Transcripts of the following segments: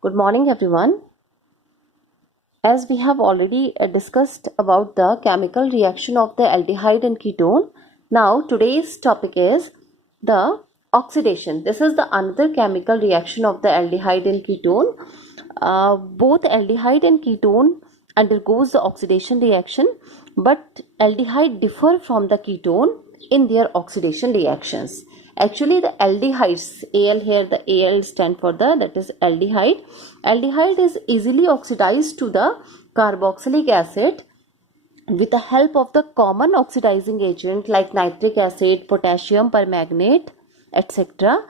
Good morning, everyone. As we have already discussed about the chemical reaction of the aldehyde and ketone, now today's topic is the oxidation. This is the another chemical reaction of the aldehyde and ketone. Both aldehyde and ketone undergoes the oxidation reaction, but aldehyde differ from the ketone in their oxidation reactions. Actually, the aldehydes, Al here, the Al stand for that is aldehyde. Aldehyde is easily oxidized to the carboxylic acid with the help of the common oxidizing agent like nitric acid, potassium permanganate, etc.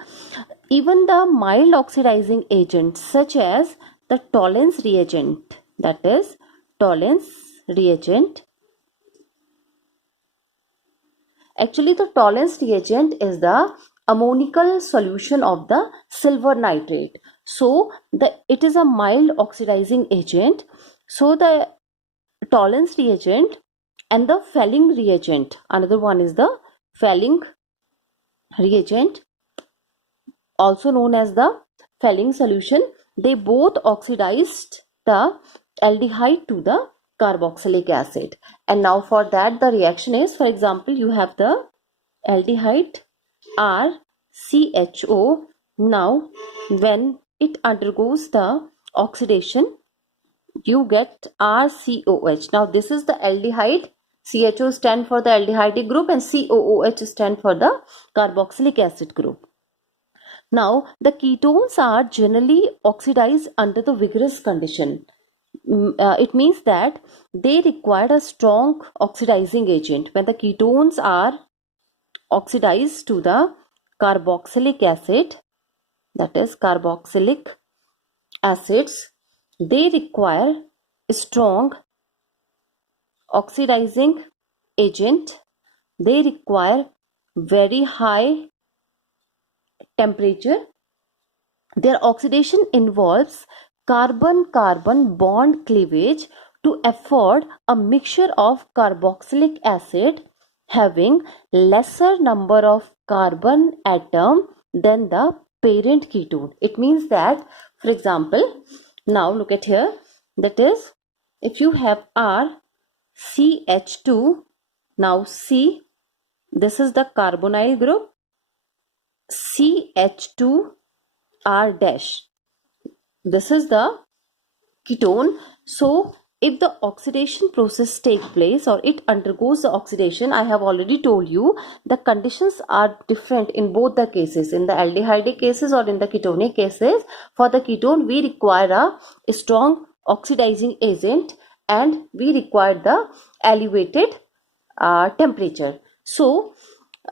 Even the mild oxidizing agents such as the Tollens reagent, that is Tollens reagent. Actually, the Tollens reagent is the ammonical solution of the silver nitrate. So, it is a mild oxidizing agent. So, the Tollens reagent and the Fehling reagent, another one is the Fehling reagent, also known as the Fehling solution. They both oxidized the aldehyde to the carboxylic acid. And now for that the reaction is, for example, you have the aldehyde RCHO. Now when it undergoes the oxidation, you get RCOH. Now this is the aldehyde. CHO stand for the aldehyde group and COOH stand for the carboxylic acid group. Now the ketones are generally oxidized under the vigorous condition. It means that they require a strong oxidizing agent. When the ketones are oxidized to the carboxylic acid, that is carboxylic acids, they require a strong oxidizing agent. They require very high temperature. Their oxidation involves carbon-carbon bond cleavage to afford a mixture of carboxylic acid having lesser number of carbon atom than the parent ketone. It means that, for example, now look at here, that is, if you have RCH2, now C, this is the carbonyl group, CH2 R dash, this is the ketone. So if the oxidation process take place or it undergoes the oxidation, I have already told you the conditions are different in both the cases, in the aldehyde cases or in the ketonic cases. For the ketone we require a strong oxidizing agent and we require the elevated temperature. So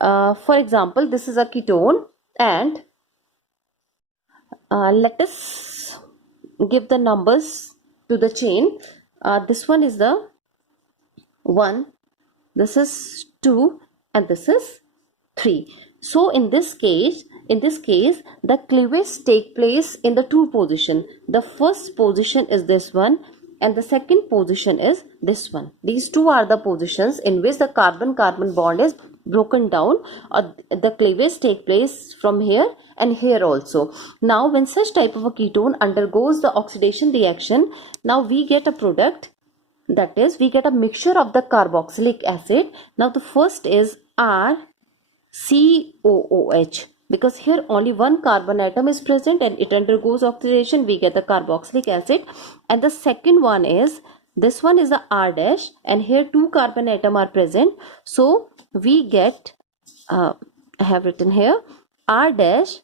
for example, this is a ketone and let us give the numbers to the chain. This one is the 1, this is 2, and this is 3. So in this case the cleavage take place in the two position. The first position is this one and the second position is this one. These two are the positions in which the carbon-carbon bond is broken down, or the cleavage take place from here and here also. Now when such type of a ketone undergoes the oxidation reaction, now we get a product, that is we get a mixture of the carboxylic acid. Now the first is RCOOH, because here only one carbon atom is present and it undergoes oxidation, we get the carboxylic acid. And the second one is, this one is the R dash and here two carbon atom are present, so we get I have written here R dash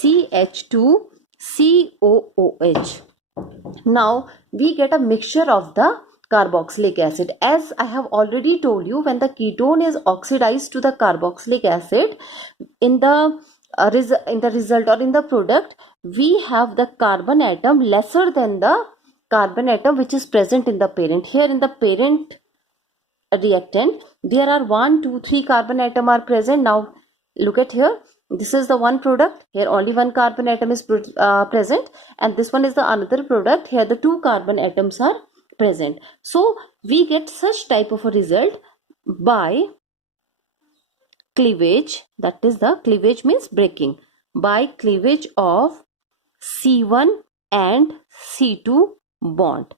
CH2 COOH. Now we get a mixture of the carboxylic acid. As I have already told you, when the ketone is oxidized to the carboxylic acid, in the result or in the product, we have the carbon atom lesser than the carbon atom which is present in the parent. Here in the parent reactant there are 1, 2, 3 carbon atom are present. Now look at here, this is the one product, here only one carbon atom is present, and this one is the another product, here the two carbon atoms are present. So we get such type of a result by cleavage, that is the cleavage means breaking, by cleavage of C1 and C2 bond.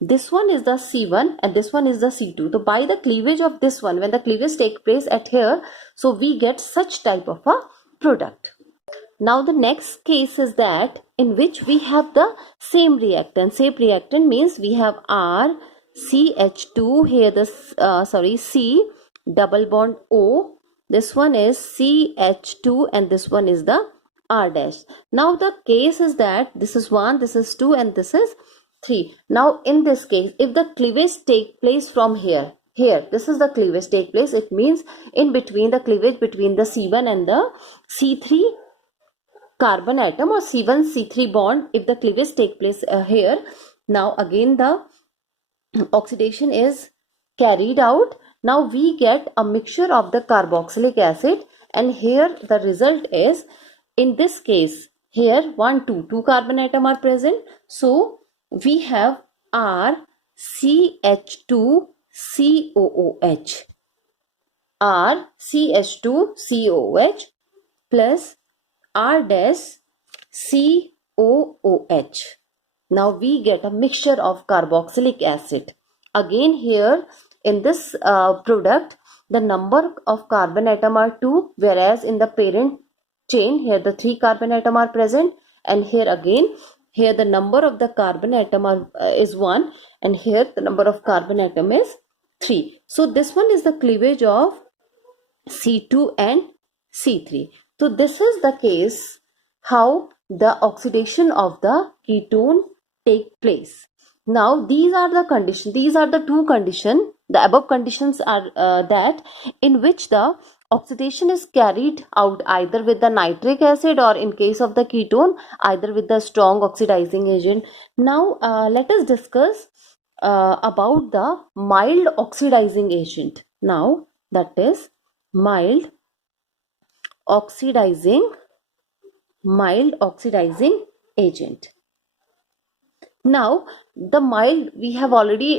This one is the C1 and this one is the C2. So by the cleavage of this one, when the cleavage take place at here, so we get such type of a product. Now the next case is that in which we have the same reactant. Same reactant means we have R, CH2, here the C double bond O. This one is CH2 and this one is the R dash. Now the case is that this is 1, this is 2 and this is 3. Now in this case, if the cleavage take place from here, this is the cleavage take place, it means in between the cleavage between the C1 and the C3 carbon atom or C1 C3 bond, if the cleavage take place here, now again the oxidation is carried out. Now we get a mixture of the carboxylic acid, and here the result is, in this case here 2 carbon atom are present, so we have R CH2 COOH, R CH2 COOH plus R dash COOH. Now we get a mixture of carboxylic acid. Again here in this product, the number of carbon atom are 2, whereas in the parent chain here the 3 carbon atom are present, and here again here the number of the carbon atom is 1, and here the number of carbon atom is 3. So this one is the cleavage of C2 and C3. So this is the case how the oxidation of the ketone take place. Now these are the conditions, these are the two conditions. The above conditions are that in which the oxidation is carried out either with the nitric acid, or in case of the ketone either with the strong oxidizing agent. Now let us discuss about the mild oxidizing agent. Now that is mild oxidizing agent. Now the mild,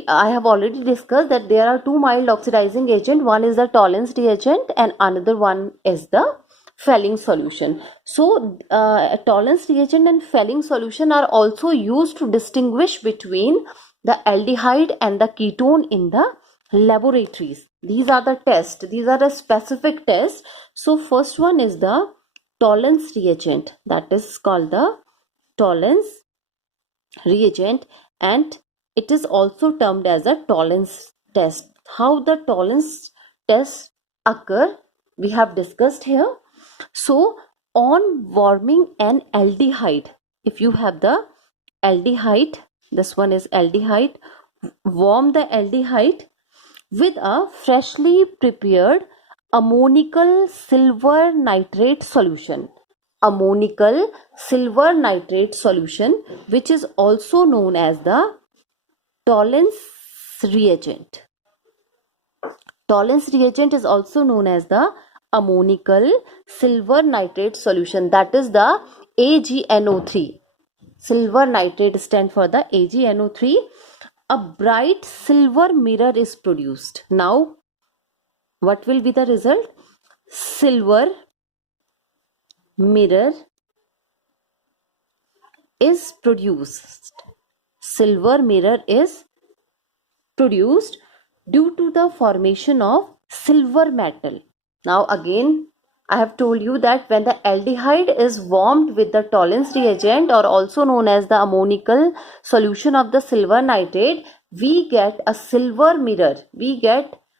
I have already discussed that there are two mild oxidizing agent. One is the Tollens reagent and another one is the Fehling solution. So Tollens reagent and Fehling solution are also used to distinguish between the aldehyde and the ketone in the laboratories. These are the tests, these are the specific tests. So first one is the Tollens reagent, that is called the Tollens reagent, and it is also termed as a Tollens test. How the Tollens test occur, we have discussed here. So on warming an aldehyde, if you have the aldehyde, this one is aldehyde, warm the aldehyde with a freshly prepared ammonical silver nitrate solution. Ammonical silver nitrate solution, which is also known as the Tollens reagent. Tollens reagent is also known as the ammonical silver nitrate solution, that is the AgNO3. Silver nitrate stands for the AgNO3. A bright silver mirror is produced. Now what will be the result? Silver mirror is produced. Silver mirror is produced due to the formation of silver metal. Now again I have told you that when the aldehyde is warmed with the Tollens reagent, or also known as the ammonical solution of the silver nitrate, we get a silver mirror.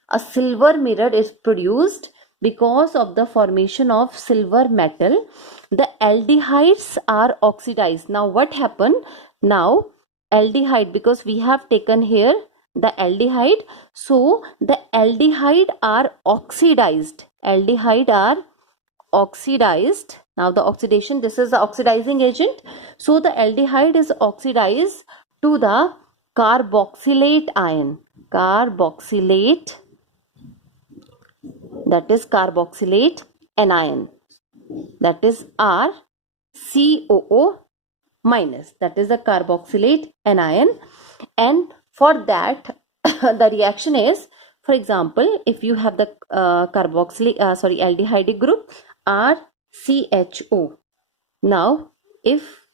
A silver mirror is produced because of the formation of silver metal. The aldehydes are oxidized. Now what happened? Now aldehyde, because we have taken here the aldehyde, so the aldehyde are oxidized. Aldehyde are oxidized. Now the oxidation, this is the oxidizing agent. So the aldehyde is oxidized to the carboxylate ion. Carboxylate, that is carboxylate anion, that is RCOO minus, that is the carboxylate anion. And for that the reaction is, for example, if you have the aldehyde group RCHO. Now if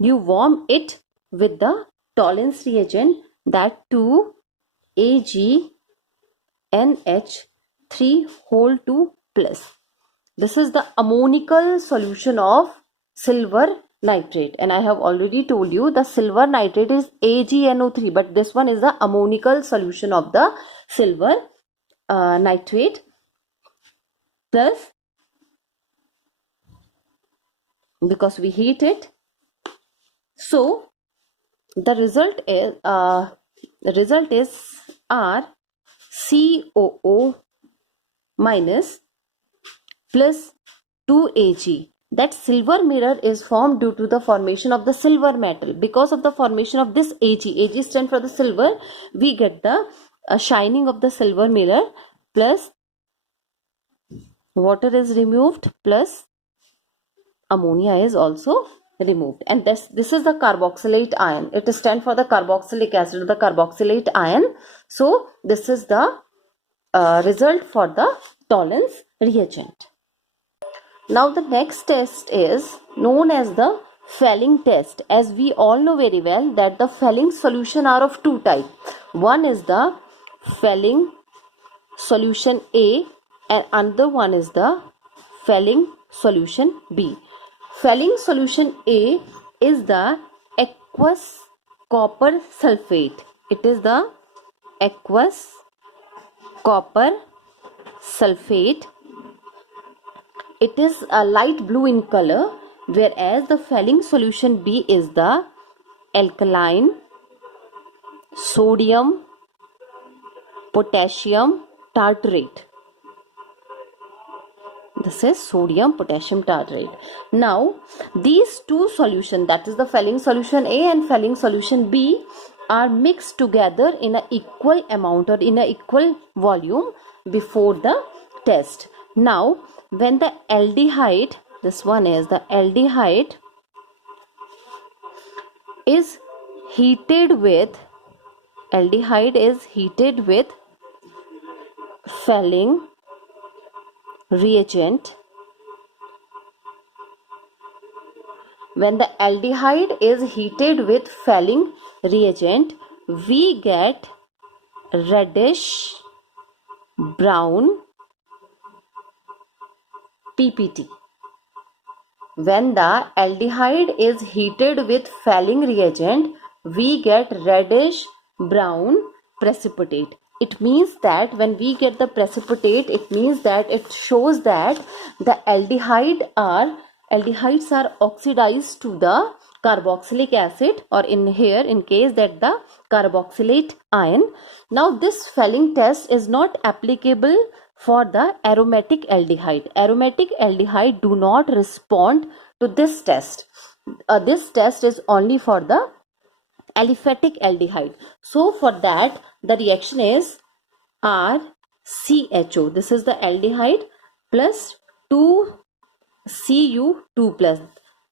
you warm it with the Tollens reagent, that 2AgNH3 whole 2 plus. This is the ammonical solution of silver nitrate, and I have already told you the silver nitrate is AgNO3, but this one is the ammonical solution of the silver nitrate, plus, because we heat it, so the result is RCOO minus plus 2Ag. That silver mirror is formed due to the formation of the silver metal. Because of the formation of this Ag stands for the silver, we get the shining of the silver mirror, plus water is removed, plus ammonia is also removed, and this is the carboxylate ion. It stands for the carboxylic acid, the carboxylate ion. So this is the result for the Tollens reagent. Now the next test is known as the Fehling test. As we all know very well that the Fehling solution are of two types. One is the Fehling solution A and another one is the Fehling solution B. Fehling solution A is the aqueous copper sulfate. It is the aqueous copper sulfate. It is a light blue in color, whereas the Fehling solution B is the alkaline sodium potassium tartrate. This is sodium potassium tartrate. Now these two solutions, that is the Fehling solution A and Fehling solution B, are mixed together in an equal amount or in an equal volume before the test. Now when the aldehyde, this one is the aldehyde, is heated with Fehling reagent, when the aldehyde is heated with Fehling reagent, we get reddish brown PPT. When the aldehyde is heated with Fehling reagent, we get reddish brown precipitate. It means that when we get the precipitate, it means that it shows that the aldehydes are oxidized to the carboxylic acid, or in here in case that the carboxylate ion. Now this Fehling test is not applicable for the aromatic aldehyde. Aromatic aldehyde do not respond to this test. This test is only for the aliphatic aldehyde. So for that the reaction is RCHO. This is the aldehyde plus 2Cu2 plus.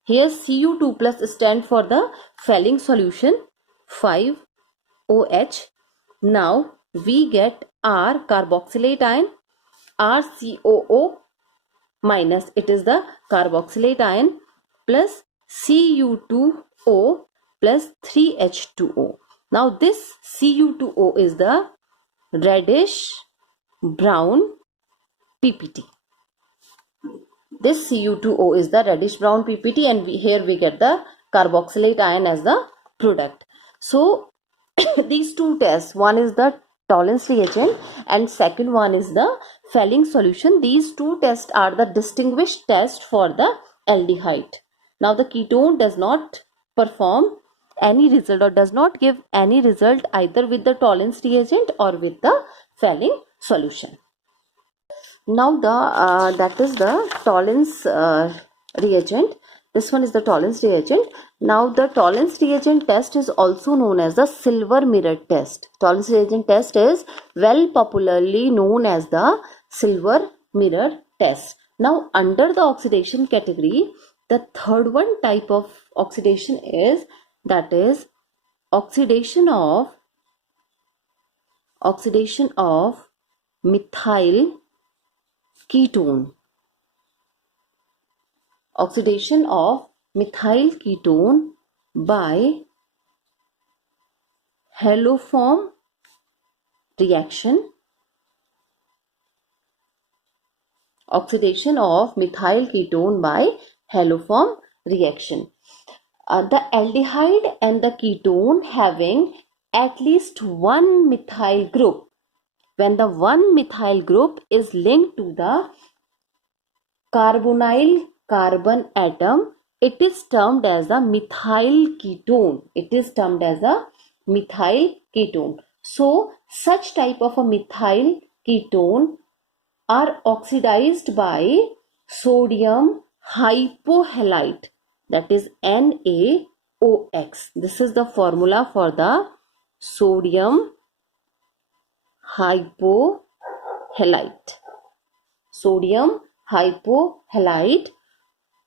Here Cu2 plus stand for the Fehling solution 5OH. Now we get R carboxylate ion, RCOO minus, it is the carboxylate ion, plus Cu2O plus 3H2O. Now this Cu2O is the reddish brown PPT. This Cu2O is the reddish brown PPT, and here we get the carboxylate ion as the product. So these two tests, one is the Tollens reagent and second one is the Fehling solution. These two tests are the distinguished test for the aldehyde. Now the ketone does not perform any result or does not give any result either with the Tollens reagent or with the Fehling solution. Now that is the Tollens reagent. This one is the Tollens reagent. Now the Tollens reagent test is also known as the silver mirror test. Tollens reagent test is well popularly known as the silver mirror test. Now under the oxidation category, the third one type of oxidation is, that is oxidation of methyl ketone. Oxidation of methyl ketone by haloform reaction, oxidation of methyl ketone by haloform reaction. The aldehyde and the ketone having at least one methyl group. When the one methyl group is linked to the carbonyl carbon atom, it is termed as a methyl ketone. It is termed as a methyl ketone. So, such type of a methyl ketone are oxidized by sodium hypohalite, that is NaOX. This is the formula for the sodium hypohalite. Sodium hypohalite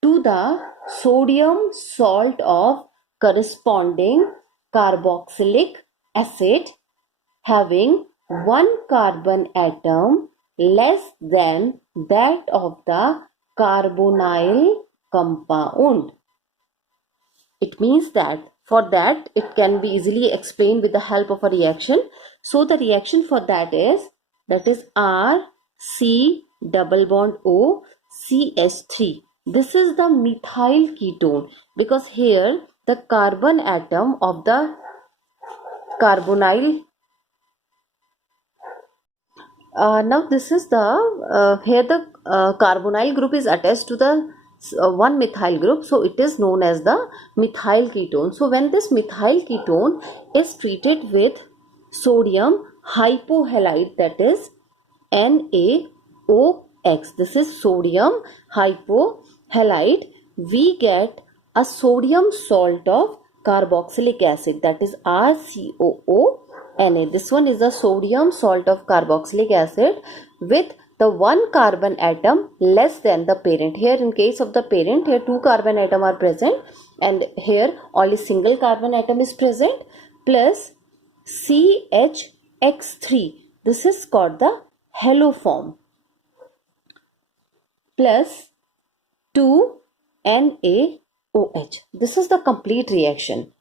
to the sodium salt of corresponding carboxylic acid having one carbon atom less than that of the carbonyl compound. It means that for that it can be easily explained with the help of a reaction. So the reaction for that is RC double bond O CH3. This is the methyl ketone, because here the carbon atom of the carbonyl now this is the here the carbonyl group is attached to the one methyl group, so it is known as the methyl ketone. So when this methyl ketone is treated with sodium hypohalite, that is NaOX, this is sodium hypohalite, we get a sodium salt of carboxylic acid, that is RCOO. Na. This one is the sodium salt of carboxylic acid with the one carbon atom less than the parent. Here in case of the parent, here two carbon atom are present and here only single carbon atom is present, plus CHX3. This is called the haloform, plus 2NaOH. This is the complete reaction.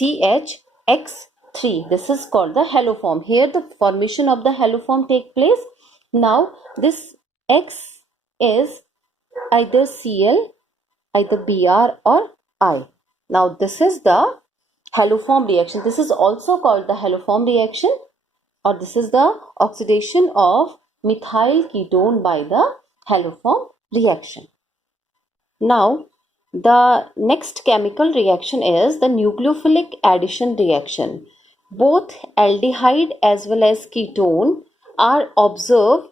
CHX3. This is called the haloform. Here the formation of the haloform take place. Now this X is either Cl, either Br or I. Now this is the haloform reaction. This is also called the haloform reaction, or this is the oxidation of methyl ketone by the haloform reaction. Now the next chemical reaction is the nucleophilic addition reaction. Both aldehyde as well as ketone are observed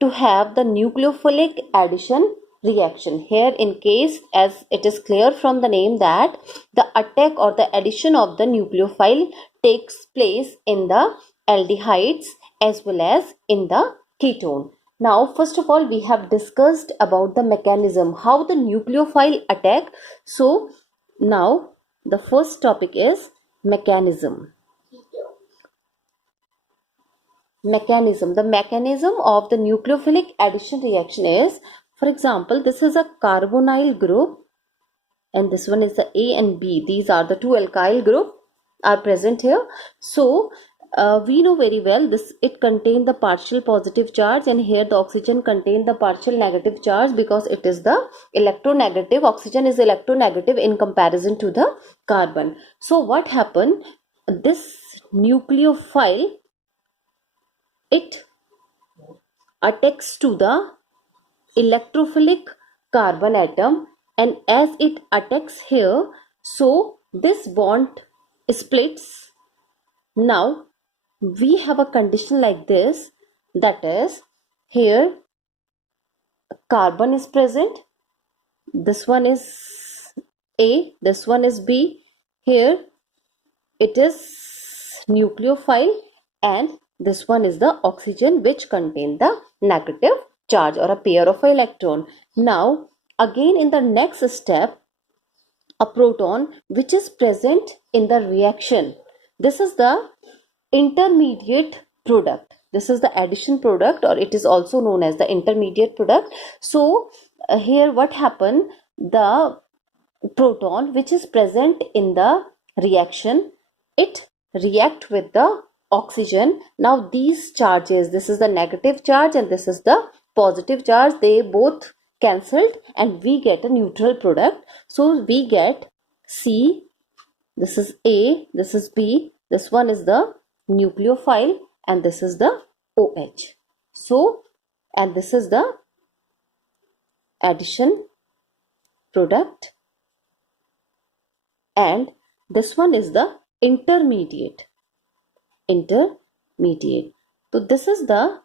to have the nucleophilic addition reaction. Here in case, as it is clear from the name, that the attack or the addition of the nucleophile takes place in the aldehydes as well as in the ketone. Now first of all we have discussed about the mechanism, how the nucleophile attack. So now the first topic is mechanism. The mechanism of the nucleophilic addition reaction is, for example, this is a carbonyl group and this one is the A and B. These are the two alkyl group are present here. So we know very well this, it contains the partial positive charge, and here the oxygen contains the partial negative charge because it is the electronegative. Oxygen is electronegative in comparison to the carbon. So what happened, this nucleophile, it attacks to the electrophilic carbon atom, and as it attacks here, so this bond splits. Now we have a condition like this, that is here carbon is present, this one is A, this one is B, here it is nucleophile, and this one is the oxygen which contain the negative charge or a pair of electron. Now again in the next step, a proton which is present in the reaction, this is the intermediate product. This is the addition product, or it is also known as the intermediate product. So here what happened, the proton which is present in the reaction, it react with the oxygen. Now these charges, this is the negative charge and this is the positive charge, they both cancelled and we get a neutral product. So we get C, this is A, this is B, this one is the nucleophile and this is the OH. So, and this is the addition product and this one is the intermediate. So this is the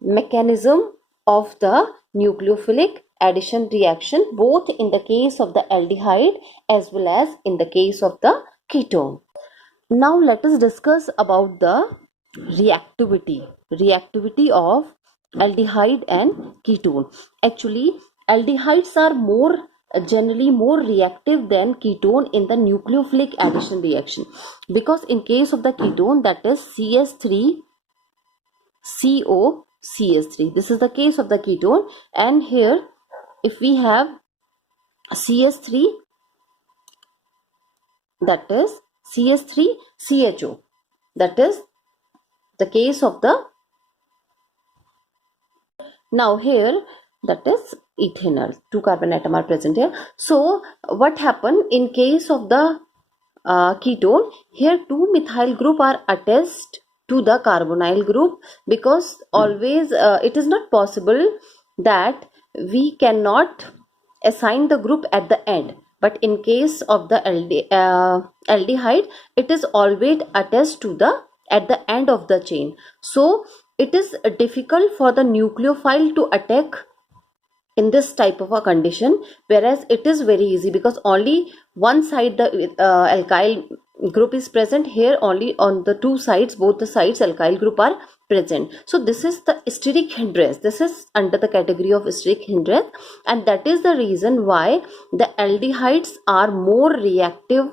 mechanism of the nucleophilic addition reaction, both in the case of the aldehyde as well as in the case of the ketone. Now let us discuss about the reactivity of aldehyde and ketone. Actually, aldehydes are generally more reactive than ketone in the nucleophilic addition reaction, because in case of the ketone, that is CH3COCH3, this is the case of the ketone, and here if we have CH3, that is CH3CHO, that is the case of the, now here that is ethanol, 2 carbon atom are present here. So what happened in case of the ketone, here 2 methyl group are attached to the carbonyl group, because always it is not possible that we cannot assign the group at the end, but in case of the aldehyde, it is always attached to the at the end of the chain. So it is difficult for the nucleophile to attack in this type of a condition, whereas it is very easy because only one side the alkyl group is present. Here only on the 2 sides, both the sides alkyl group are present. So this is the steric hindrance, this is under the category of steric hindrance, and that is the reason why the aldehydes are more reactive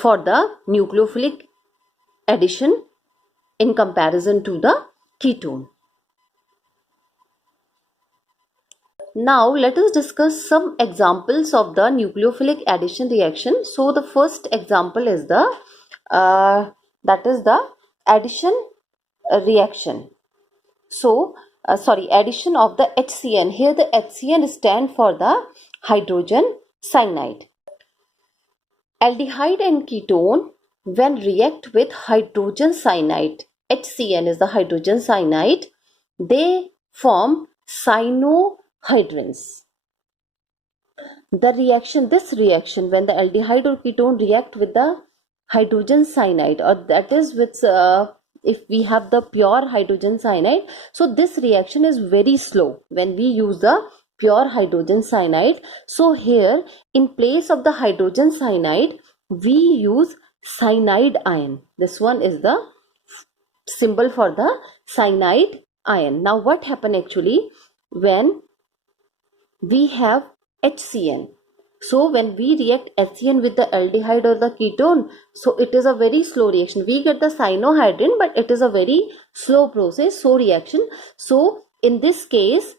for the nucleophilic addition in comparison to the ketone. Now let us discuss some examples of the nucleophilic addition reaction. So the first example is the that is the addition reaction. So addition of the HCN. Here the HCN stand for the hydrogen cyanide. Aldehyde and ketone, when react with hydrogen cyanide, HCN is the hydrogen cyanide, they form cyanohydrins. This reaction when the aldehyde or ketone react with the hydrogen cyanide, or that is with if we have the pure hydrogen cyanide, so this reaction is very slow when we use the pure hydrogen cyanide. So here in place of the hydrogen cyanide we use cyanide ion. This one is the symbol for the cyanide ion. Now what happen actually when we have HCN? So when we react HCN with the aldehyde or the ketone, so it is a very slow reaction. We get the cyanohydrin, but it is a very slow process, slow reaction. So in this case,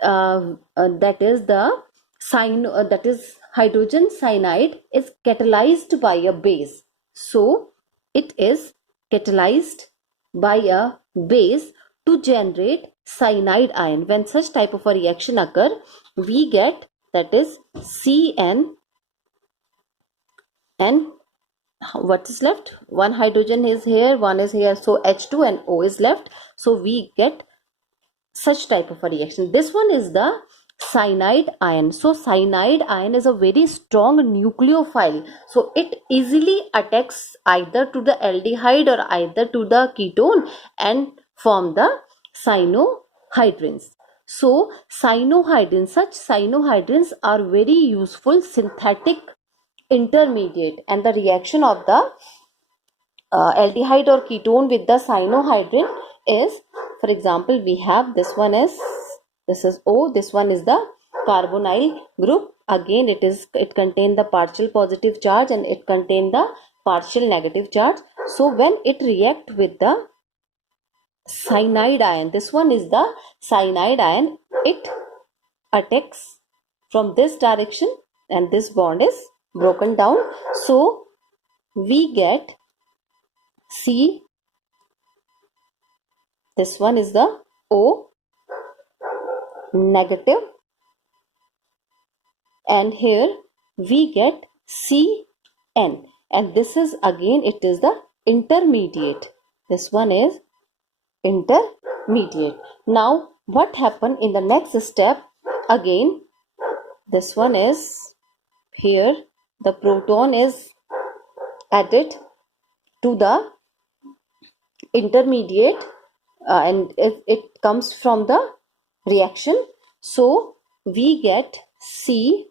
that is the that is hydrogen cyanide is catalyzed by a base. So it is catalyzed by a base to generate cyanide ion. When such type of a reaction occur, we get, that is CN, and what is left? One hydrogen is here, one is here, so H2 and O is left. So we get such type of a reaction. This one is the cyanide ion. So cyanide ion is a very strong nucleophile, so it easily attacks either to the aldehyde or either to the ketone and form the cyanohydrins. So cyanohydrins, such cyanohydrins are very useful synthetic intermediate, and the reaction of the aldehyde or ketone with the cyanohydrin is, for example, we have this is O, this one is the carbonyl group. Again it contain the partial positive charge and it contain the partial negative charge. So when it react with the cyanide ion, this one is the cyanide ion, it attacks from this direction and this bond is broken down. So we get C. This one is the O negative, and here we get CN, and this is again, it is the intermediate. This one is intermediate. Now what happened in the next step? Again, this one is here, the proton is added to the intermediate, and it comes from the reaction. So we get C.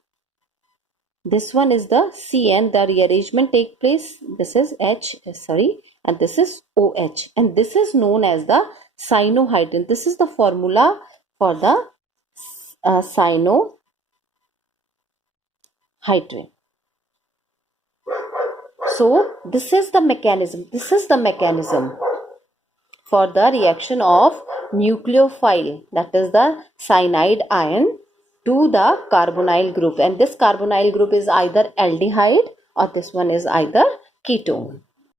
This one is the CN, the rearrangement take place. This is H, and this is OH, and this is known as the cyanohydrin. This is the formula for the cyanohydrin. So this is the mechanism. This is the mechanism for the reaction of nucleophile, that is the cyanide ion, to the carbonyl group, and this carbonyl group is either aldehyde or this one is either ketone.